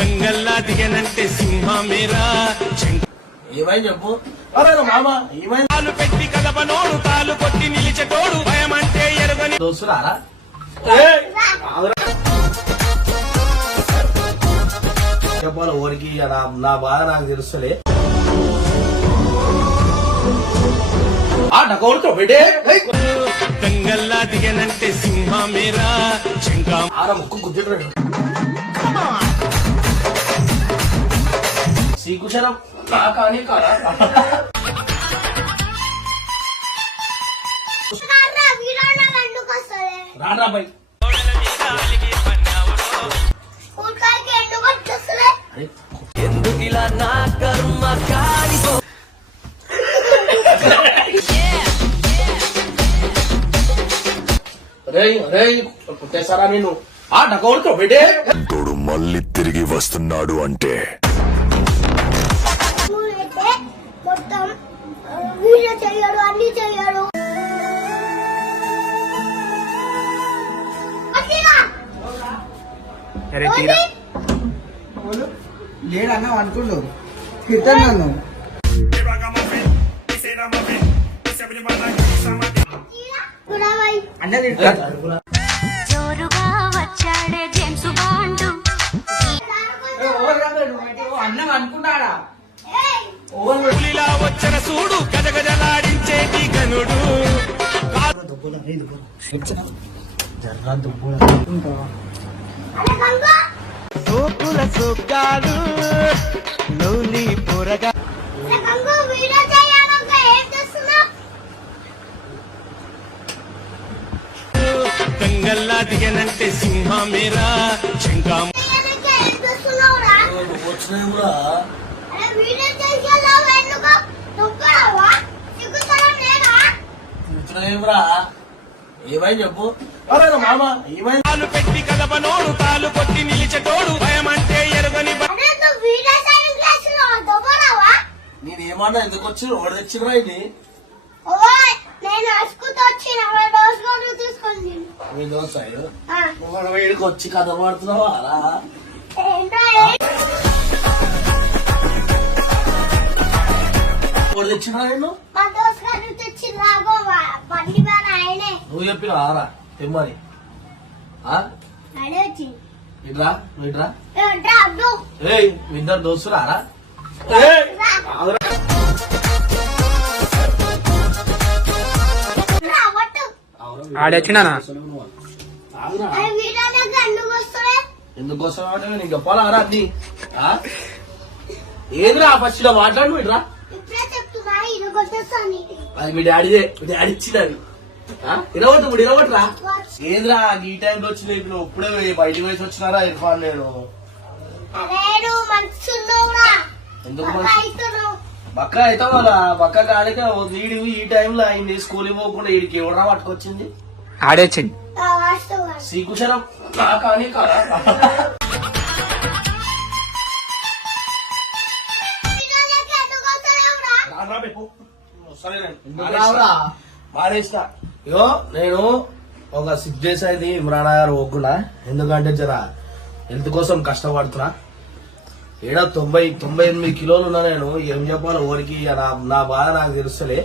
దంగల్లా దిగనంటే సింహమేరా ఏమైంది చెప్పు. అరే మామ ఏమైంది? తాలు పెట్టి కదపనోడు తాలు కొట్టి నిలిచేటోడు భయమంటే ఎరుగని దోస్తురారా చెప్పాలి ఊరికి నా బాధ నాకు తెలుస్తలే. దంగల్లా దిగనంటే సింహమేరా చెంగా ముక్కు గుద్దిడు శ్రీకుశలం కానీ కారా రారా బై ఎందుకు ఇలా నా కర్మ కాలిపో పుట్టేశారా నేను డకౌడుతో బిడ్డే తోడు మళ్ళీ తిరిగి వస్తున్నాడు అంటే మొత్తం వీడియో చెయ్యడు అన్ని చెయ్యడు. లేడన్నా అనుకుండు తిట్టాను నన్ను. అన్న జోరుగా వచ్చాడే జేమ్స్ బాండ్ అన్నం అనుకున్నాడా పులిలా వచ్చర సూడు గజగజలాడించేటి గనుడు సోకుల సోకాలు లౌలి పొరగా వీడియో చేయాలంటే ఏం చేస్తున్నావు? దంగల్లా దిగనంటే సింహమేరా చెంగా ఏం చేస్తున్నావురా? వచ్చినాయి కూడా అరే వీడియో చేయాలా ఎందుకు తొక్కరావా? సిగ్గుతనం లేదా? వచ్చినాయిరా ఏమైంది చెప్పు. అరే మామ ఏమైంది? తాలు పెట్టి కదపనోడు తాలు కొట్టి నిలిచేటోడు భయమంటే ఎరుగని అరే నువ్వు వీడియో సైడింగ్ చేస్తున్నావా? తొక్కరావా? నేనేమన్నా ఎందుకు వచ్చి ఎవరు తెచ్చినరా ఇది? ఓయ్ నేను అసుకుతో వచ్చిన డోస్ కూడా తీసుకొని మీ దోశ నువ్వు వీడికి వచ్చి కథ పడుతున్నావా అలా ఏంటో ఎవరు తెచ్చినరా నేను? మా దోస్ గారు తెచ్చి రాగో బండి బాగా ఆయనే నువ్వు చెప్పిన ఆరా తెమ్మని అడే వచ్చి ఇట్రా నువ్వు ఇట్రా. అడ్డు ఏయ్ మీ ఇద్దరు దోస్తురారా? ఆడొచ్చినా ఎందుకు వస్తావు నీకు చెప్పాలా రా అది ఏదిరా ఫస్ట్ ఇలా మాట్లాడు ఇట్రా. ఇప్పుడే చెప్తున్నా ఇరగొట్టేస్తాను అది మీ డాడీదే మీ డాడీ ఇచ్చింది ఇరవట్టు ఇప్పుడు ఇరవట్రా. ఏదిరా ఈ టైంలో వచ్చింది ఇప్పుడు ఇప్పుడే బయటికి వేసి వచ్చినారా ఇర్ఫాన్ నేను నేను మనసులోరా ఎందుకు బక్క అయితే వాళ్ళ బక్క కాడికి వీడి ఈ టైంలో అయింది స్కూల్ పోకుండా వీడికి ఎవడరా పట్టుకొచ్చింది ఆడొచ్చింది శ్రీకుశలం కానీ కారా మానేస్తా. ఇగో నేను ఒక 6 days అయితే ఇమ్రాన్ గారు పోకుండా ఎందుకంటే జర హెల్త్ కోసం కష్టపడుతున్నా. 98 కిలోలు ఉన్నా నేను. ఏం చెప్పాలి ఊరికి నా బాధ నాకు తెలుస్తలే.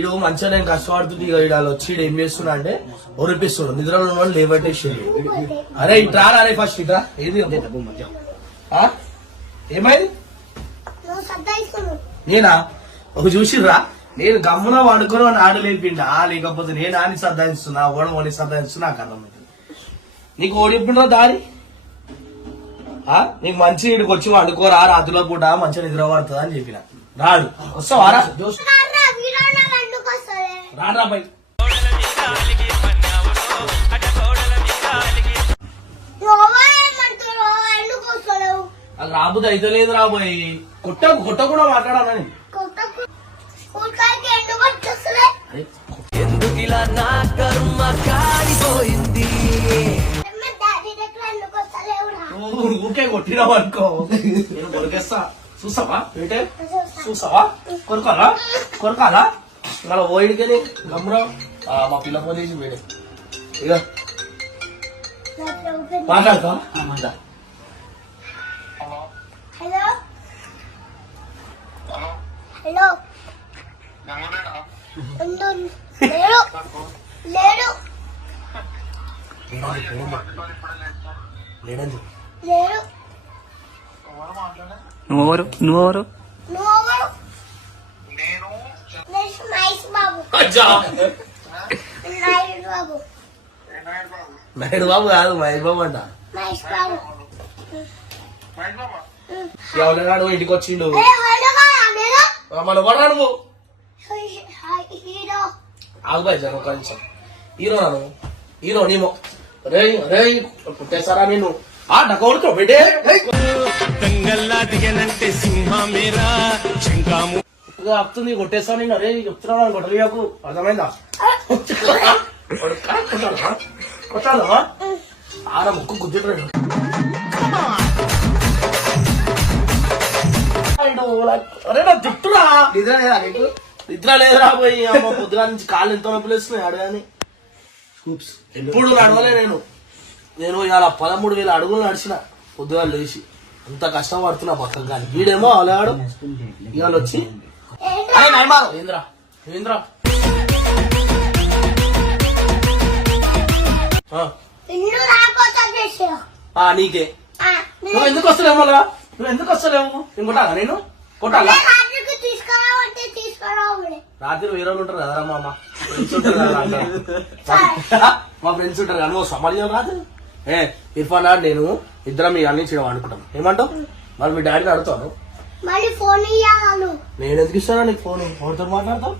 ఇడు మంచిగా నేను కష్టపడుతుంది ఇక ఇడాలు వచ్చి ఏం చేస్తున్నా అంటే ఒరిపిస్తుడు నిద్రలో ఉన్న వాళ్ళు లేబట్టేసింది. అరే ఇట్రా అరే ఫస్ట్ ఇట్రా. ఏది ఏమైంది నేనా ఒక చూసిర్రా నేను గమ్మున వాడుకొని ఆడు లేపిండా లేకపోతే నేను ఆని సర్దాయిస్తున్నా ఓడమోని సర్దాయిస్తున్నా నాకు అర్థమైంది. నీకు ఓడిపోయినా దారి నీకు మంచి ఇడికి వచ్చి వండుకోరా రాత్రిలో పూట మంచిగా నిద్ర పడుతుంది అని చెప్పిన. రాడు వస్తావారా రారా బై అది రాబోతే అయితే లేదు రాబోయ్ కొట్ట కూడా మాట్లాడాలని ఎందుకు ఇలా నా కర్మ కాలిపోయింది ఊరికే కొట్టినావు అనుకో నేను కొరికేస్తా. చూసావా ఏంటే చూసావా కొరకాలా మళ్ళీ ఓయిడికెళ్ళి గమ్మురా మా పిల్ల పోలీసు వీడే ఇక మాట్లాడతా హలో హలో లేడు లేడు లేడండి లేడు నువ్వెవరు నువ్వెవరు నువ్వెవరు నేను మహేష్ బాబు నాయుడు బాబు నాయుడు బాబు కాదు మహేష్ బాబు అంట మహేష్ బాబు ఎవరినాడు ఇంటికి వచ్చిండు హలో నేను మన కొన్నాడు నువ్వు హీరో ఆగుబాయి జర ఒక నిమిషం హీరో నాను హీరో నీమో రే రే పుట్టేశారా నేను డకౌడుతో పెట్టే దంగల్లా దిగనంటే సింహమేరా శంకాము వస్తుంది కొట్టేస్తా నేను అరే చెప్తున్నాను కొట్టలేకు అర్థమైందా కొట్టాలా ఆడ ముక్కు గుద్దుతాడు అరే నా తిట్టురా నిద్ర లేదా నీకు నిద్ర లేదురా పోయి అమ్మ పొద్దుగా నుంచి కాళ్ళు ఎంత నొప్పులు వేస్తున్నాయి అడగాని ఎప్పుడు నడవలే నేను ఇవాళ 13,000 అడుగులు నడిచిన పొద్దుగా లేచి అంత కష్టపడుతున్నా పక్కన కానీ వీడేమో అలాడు ఇవాళ వచ్చి అరే నయమారు ఏంద్రా ఏంద్రా ఇల్లు రాకపోతే చేసా నీకే నువ్వు ఎందుకు వస్తలేవు మళ్ళా నువ్వు ఎందుకు వస్తలేవు నేను కొట్టాలా నేను కొట్టాలా రాత్రికి తీసుకురావంటే తీసుకురావులే రాత్రి వేరే వాళ్ళు ఉంటారు కదరా మామ ఫ్రెండ్స్ ఉంటారు కదా మా ఫ్రెండ్స్ ఉంటారు కదా నువ్వు సమాజం రాదు ఇర్ఫాన్ ఆడు నేను ఇద్దరం మీ అన్ని చేయడం అనుకుంటాం ఏమంటావు మరి మీ డాడీని అడుగుతాను మళ్ళీ ఫోన్ ఇయ్యాను నేను ఎందుకు ఇస్తానా నీకు ఫోన్ ఎవరితో మాట్లాడతావు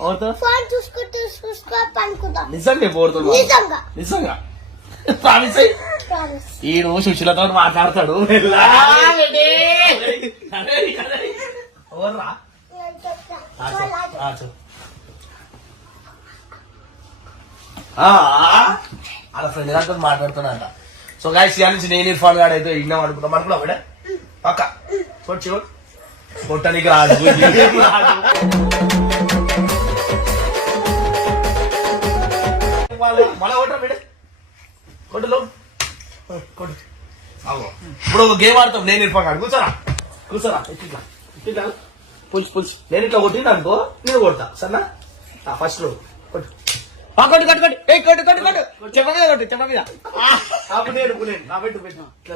ఎవరితో ఫోన్ చూసుకో పనుకుందాం నిజంగా ఎవరితో నిజంగా నిజంగా ప్రామిస్ అయ్యి ప్రామిస్ ఈడు సుశీలతో మాట్లాడతాడు ఎవర్రా నేను చెప్తా అలా ఫ్రెండ్ గారితో మాట్లాడుతున్నా సో గాయస్ ఇయర్ నుంచి నేను ఇర్ఫాన్ గారు అయితే విన్నాం అనుకున్నాం అనుకున్నాం మేడం పక్క చూడు కొట్టనికి రాదు మళ్ళా కొట్టరా మేడం కొట్టులో కొట్టు ఇప్పుడు ఒక గేమ్ ఆడతాం నేను ఇర్ఫాన్ గారు కూర్చోరా ఇట్లా పులుసు నేను ఇట్లా కొట్టింది అనుకో నేను కొడతా సరేనా ఫస్ట్ కొట్టు కొట్టు కొట్టు కొట్టు ఏ కొట్టు కొట్టు కొట్టు చెప్ప మీద కొట్టు చెప్ప మీద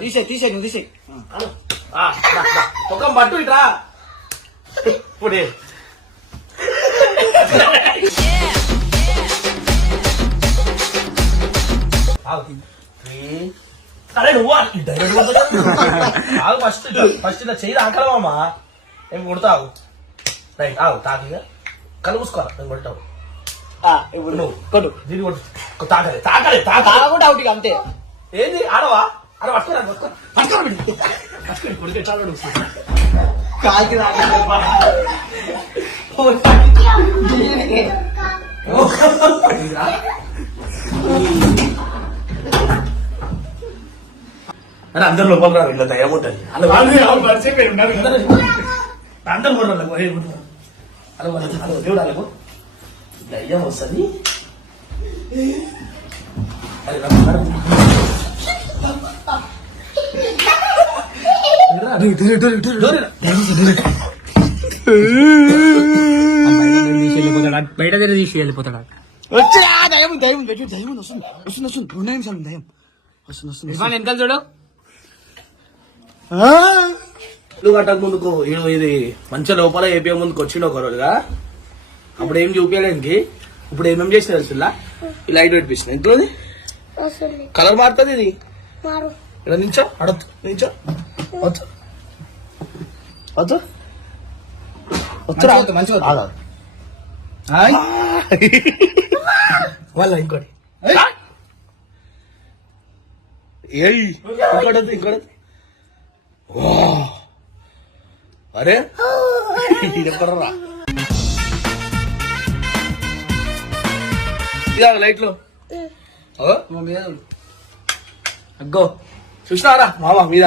తీసే నువ్వు తీసే ఒక పట్టు ఇట్రా ఇప్పుడు అరే నువ్వు ఫస్ట్ ఇలా చెయ్యి ఆకలమా ఏం కొడతావు రైట్ ఆగు తాకిగా కళ్ళు మూసుకోవాలి నేను కొట్టావు ఇప్పుడు నువ్వు కొట్టు దీన్ని కొట్టు తాకలే తాగకుండా అవుట్ అంతే ఏంది ఆడవా ఆడ పట్టుకోరా కొడుకు ఎట్లా కాల్కి అని అందరు లోపల రా వీళ్ళ దయ్యం ఉంటుంది అందరు కూడా అలా దేవుడు అలాగో దయ్యం వస్తుంది బయట తీసి వెళ్ళిపోతాడు వచ్చిరా దయ్యం దయ్యం దయ్యం వస్తుంది వస్తుంది వస్తుంది 2 నిమిషాలు దయ్యం వస్తుంది వెనకాల చూడు ఇల్లు కట్టక ముందుకు ఇది మంచిగా లోపల ఏపీ ముందుకు వచ్చిండు ఒక రోజుగా అప్పుడు ఏం చూపించడానికి ఇప్పుడు ఏమేమి చేసిన తెలుసులా ఈ లైట్ పెట్టించిన ఇంట్లోది కలర్ మారుతుంది ఇది ఇక్కడ నించో అడద్దు నించో వద్దు వద్దు వద్దు మంచిగా వాళ్ళ ఇంకోటి ఇంకోటి ఇంకోటి అరే ఎక్కడరా లైట్ లో అగ్గో చూసినారా మావా మీద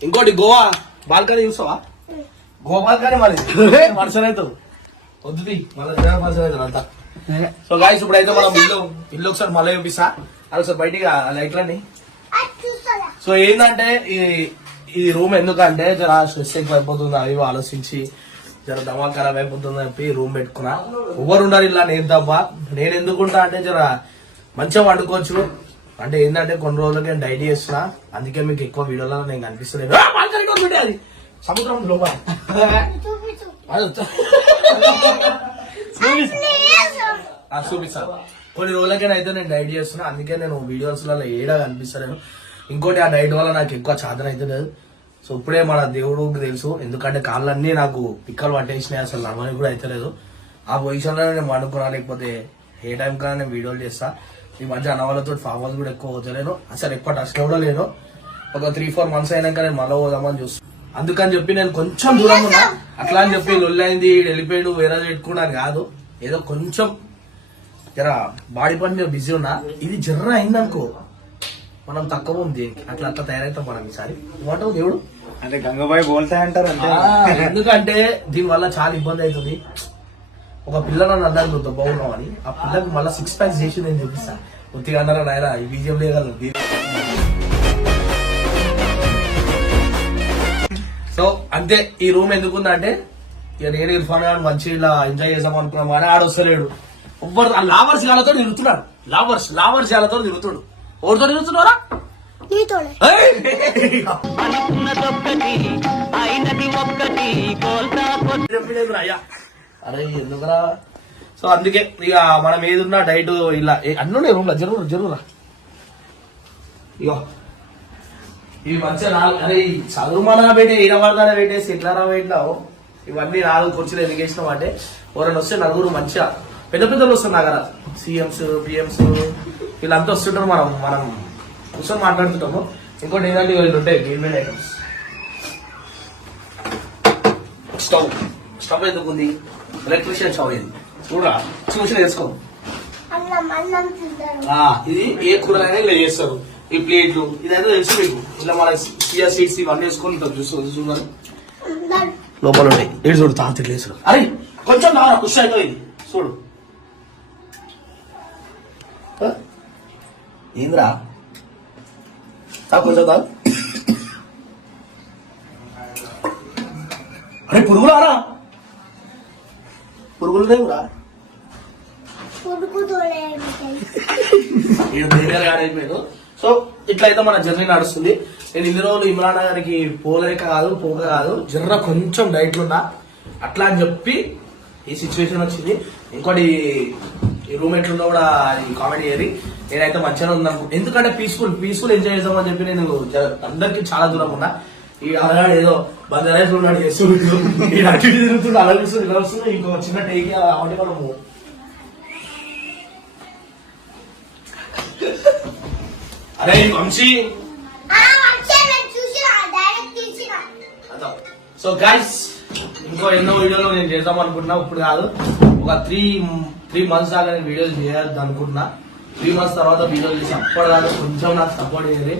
ఇంకోటి గోవా బాల్కనీ చూస్తావా గోవా బాల్కనీ మరి పర్సన్ అవుతావు వద్దు మళ్ళీ పర్సన్ అవుతావు అంతా సో గాయస్ ఇప్పుడైతే మనం ఇల్లు ఒకసారి మళ్ళీ చూపిస్తా అది ఒకసారి బయటికి లైట్లన్నీ. అది చూస్తారా సో ఏంటంటే ఈ రూమ్ ఎందుకంటే జర స్ట్రెస్ ఎక్కువ అయిపోతుంది అవి ఆలోచించి జర దమా ఖరాబ్ అయిపోతుంది చెప్పి రూమ్ పెట్టుకున్నా. ఎవరు ఉండాలి ఇలా నేను తప్ప. నేను ఎందుకుంటా అంటే జర మంచిగా వండుకోవచ్చు. అంటే ఏంటంటే కొన్ని రోజులకి నేను డైట్ చేస్తున్నా, అందుకే మీకు ఎక్కువ వీడియోలో నేను కనిపిస్తలేదు. అది సముద్రం లోపల చూపించు చూపిస్తా. కొన్ని రోజులకైతే నేను డైట్ చేస్తున్నా, అందుకే నేను వీడియోస్ లలో ఏడా కనిపిస్తలేను. ఇంకోటి ఆ డైట్ వల్ల నాకు ఎక్కువ చాదన అయితే లేదు. సో ఇప్పుడే మన దేవుడికి తెలుసు, ఎందుకంటే కాళ్ళన్నీ నాకు పిక్కలు పట్టేసినాయి, అసలు నడవని కూడా అయితే లేదు. ఆ పొజిషన్ లో నేను వండుకున్నా, లేకపోతే ఏ టైం కన్నా నేను వీడియోలు చేస్తా. ఈ మధ్య అన్నవాళ్ళతో ఫామ్ హౌస్ కూడా ఎక్కువ పోతలేను, అసలు ఎక్కువ టచ్ కూడా లేను. ఒక 3-4 months అయినాక నేను మళ్ళీ పోదామని చూస్తాను. అందుకని చెప్పి నేను కొంచెం దూరం ఉన్నా. అట్లా అని చెప్పి లొల్లైంది వెళ్ళిపోయాడు వేరే పెట్టుకున్నాను కాదు, ఏదో కొంచెం జర బాడీ పని మీద బిజీ ఉన్నా. ఇది జర్ర అయిందనుకో మనం తక్కువ ఉంది, అట్లా అట్లా తయారైతాం మనం ఈసారి. ఏమంటావు దేవుడు? అంటే గంగబాయి బోల్తాయి అంటారు అంటే. ఎందుకంటే దీని వల్ల చాలా ఇబ్బంది అవుతుంది. ఒక పిల్ల నన్ను అన్నారు నువ్వు బాగున్నావు అని, ఆ పిల్లకి మళ్ళీ 6 packs చేసి నేను చూపిస్తా. కొద్దిగా అన్నారా నాయన ఈ బీజం లేగలరు. సో అంతే. ఈ రూమ్ ఎందుకుందంటే ఇక నేను ఇర్ఫాన్ గారు మంచి ఇలా ఎంజాయ్ చేసాం అనుకున్నాం కానీ ఆడొస్తలేడు. ఎవ్వరు లావర్స్ గాలతో తిరుగుతున్నాడు, లావర్స్ గాలతో తిరుగుతుడు. ఎవరితో తిరుగుతున్నారా? నీతోనే అయ్యా అరే ఎందుకురా. సో అందుకే ఇక మనం ఏదున్నా డైట్ ఇలా అన్నీ రూమ్ లో జరుగురా. ఇగో ఇవి మంచిగా అరే చదువు మన పెట్టే ఈడవాళ్ళ పెట్టేసి ఎట్లా పెట్టినావు. ఇవన్నీ 4 కుర్చీలు ఎందుకు వేసినాం అంటే ఎవరైనా వస్తే నలుగురు మంచిగా పెద్ద పెద్దలు వస్తున్నారు కదా, సీఎంస్ పిఎంస్ వీళ్ళంతా వస్తుంటారు. మనం కూర్చొని మాట్లాడుతుంటాము. ఇంకోటి ఏంటంటే వీళ్ళు ఉంటాయి గేమ్మెంట్ ఐటమ్స్. స్టవ్ ఎందుకు ఉంది? ఎలక్ట్రీషియన్ స్టవ్ ఇది చూడరా, చూసి వేసుకో. అన్నం తింటారు. ఇది ఏ కూరలైనా ఇలా చేస్తారు. ఈ ప్లేట్లు ఇదైతే తెలుసు మీకు. ఇలా మన సియా సీడ్స్ ఇవన్నీ వేసుకొని చూస్తున్నారు లోపల ఉంటాయి. ఏడు చూడు తాత లేసుడు. అరే కొంచెం నా ఖుషి అయిపోయింది చూడు. ఏంద్రా కొంచెం తా. అరే పురుగులారా, పురుగులు లేవురా. పురుగు తోలే అయిపోయాడు. సో ఇట్లయితే మన జర్నీ నడుస్తుంది. నేను ఇన్ని రోజులు ఇమ్రాన్ గారికి పోక కాదు జర్ర కొంచెం డైట్లు ఉన్నా, అట్లా అని చెప్పి ఈ సిచ్యువేషన్ వచ్చింది. ఇంకోటి ఈ రూమ్ ఎట్లున్నా కూడా కామెంట్ చేయరు. నేనైతే మంచిగా ఉన్నాను, ఎందుకంటే పీస్ఫుల్ ఎంజాయ్ చేద్దామని చెప్పి నేను అందరికి చాలా దూరం ఉన్నా. ఈ అలగాడు ఏదో బందరేజ్ ఉన్నాడు చేస్తుంటూ ఈ అటు తిరుగుతుంటే అలా చూస్తుంది ఇలా వస్తుంది. ఇంకో చిన్న టేకి అంటే మనము అరే వంశీ. సో గైస్ ఇంకో ఎన్నో వీడియోలు నేను చేద్దాం అనుకుంటున్నా, ఇప్పుడు కాదు. ఒక 3 months దాకా నేను వీడియోలు చేయొద్దు అనుకుంటున్నా. 3 months తర్వాత వీడియోలు చేసి అప్పుడు కాదు కొంచెం నాకు సపోర్ట్ చేయాలి.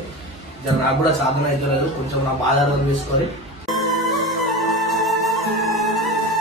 నాకు కూడా సాధన అయితే లేదు, కొంచెం నా బాధ వేసుకొని